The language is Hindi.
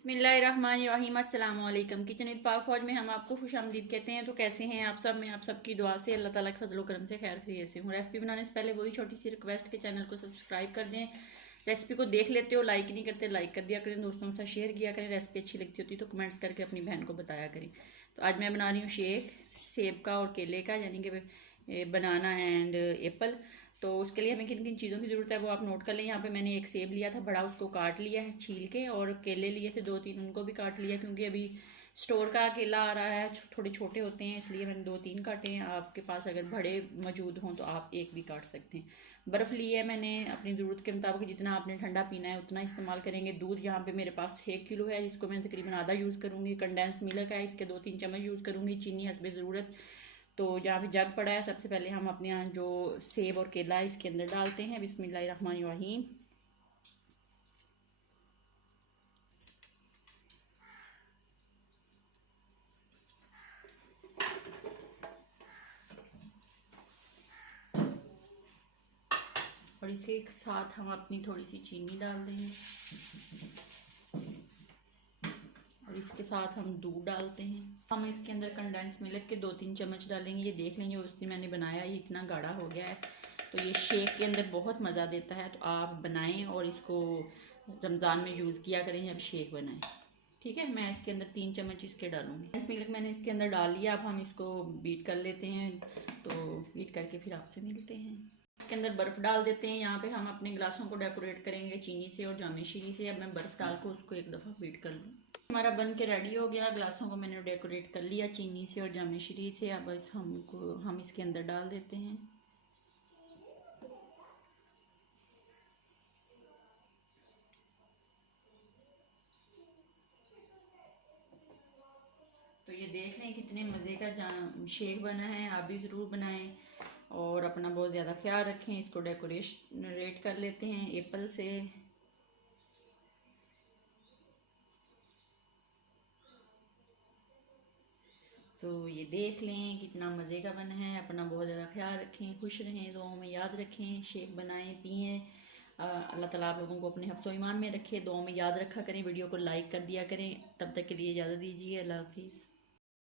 बिस्मिल्लाहिर्रहमानिर्रहीम अस्सलाम वालेकुम। किचन विद पाक फौज में हम आपको खुश आमदीद कहते हैं। तो कैसे हैं आप सब? मैं आप सबकी दुआ से अल्लाह ताला के फजल करम से खैर खैरियत से हूँ। रेसिपी बनाने से पहले वही छोटी सी रिक्वेस्ट के चैनल को सब्सक्राइब कर दें। रेसिपी को देख लेते हो, लाइक नहीं करते, लाइक कर दिया करें, दोस्तों के साथ शेयर किया करें। रेसिपी अच्छी लगती होती तो कमेंट्स करके अपनी बहन को बताया करें। तो आज मैं बना रही हूँ शेक सेब का और केले का, यानी कि बनाना एंड एप्पल। तो उसके लिए हमें किन किन चीज़ों की ज़रूरत है वो आप नोट कर लें। यहाँ पे मैंने एक सेब लिया था बड़ा, उसको काट लिया है छील के, और केले लिए थे 2-3, उनको भी काट लिया क्योंकि अभी स्टोर का केला आ रहा है, थोड़े छोटे होते हैं, इसलिए मैंने 2-3 काटे हैं। आपके पास अगर बड़े मौजूद हों तो आप एक भी काट सकते हैं। बर्फ़ ली है मैंने अपनी ज़रूरत के मुताबिक, जितना आपने ठंडा पीना है उतना इस्तेमाल करेंगे। दूध यहाँ पे मेरे पास 1 किलो है, जिसको मैं तकरीबन आधा यूज़ करूँगी। कंडेंस मिल्क है, इसके 2-3 चम्मच यूज़ करूँगी। चीनी हस्बे ज़रूरत। तो जहाँ पे जग पड़ा है, सबसे पहले हम अपने यहाँ जो सेब और केला है इसके अंदर डालते हैं। बिस्मिल्लाहिर्रहमानिर्रहीम। और इसके साथ हम अपनी थोड़ी सी चीनी डाल देंगे, और इसके साथ हम दूध डालते हैं। हम इसके अंदर कंडेंस मिल्क के 2-3 चम्मच डालेंगे। ये देख लेंगे उस दिन मैंने बनाया, ये इतना गाढ़ा हो गया है, तो ये शेक के अंदर बहुत मज़ा देता है। तो आप बनाएं और इसको रमज़ान में यूज़ किया करें जब शेक बनाएं। ठीक है, मैं इसके अंदर 3 चम्मच इसके डालूंगी। इस मिल्क मैंने इसके अंदर डाल लिया। अब हम इसको बीट कर लेते हैं। तो बीट करके फिर आपसे मिलते हैं। इसके अंदर बर्फ़ डाल देते हैं। यहाँ पे हम अपने गिलासों को डेकोरेट करेंगे चीनी से और जामे शीरी से। अब मैं बर्फ़ डाल कर उसको एक दफ़ा बीट कर लूँ। हमारा बन के रेडी हो गया। गिलासों को मैंने डेकोरेट कर लिया चीनी से और जामे शीरी से। अब हम इसके अंदर डाल देते हैं। तो ये देख लें कितने मज़े का शेक बना है। आप भी ज़रूर बनाएं और अपना बहुत ज़्यादा ख्याल रखें। इसको डेकोरेट कर लेते हैं एप्पल से। तो ये देख लें कितना मज़े का बना है। अपना बहुत ज़्यादा ख्याल रखें, खुश रहें, दुआओं में याद रखें, शेक बनाएं, पिएँ। अल्लाह ताला आप लोगों को अपने हिफ्ज़ व ईमान में रखे, दुआओं में याद रखा करें। वीडियो को लाइक कर दिया करें। तब तक के लिए इजाज़त दीजिए। अल्लाह हाफिज़।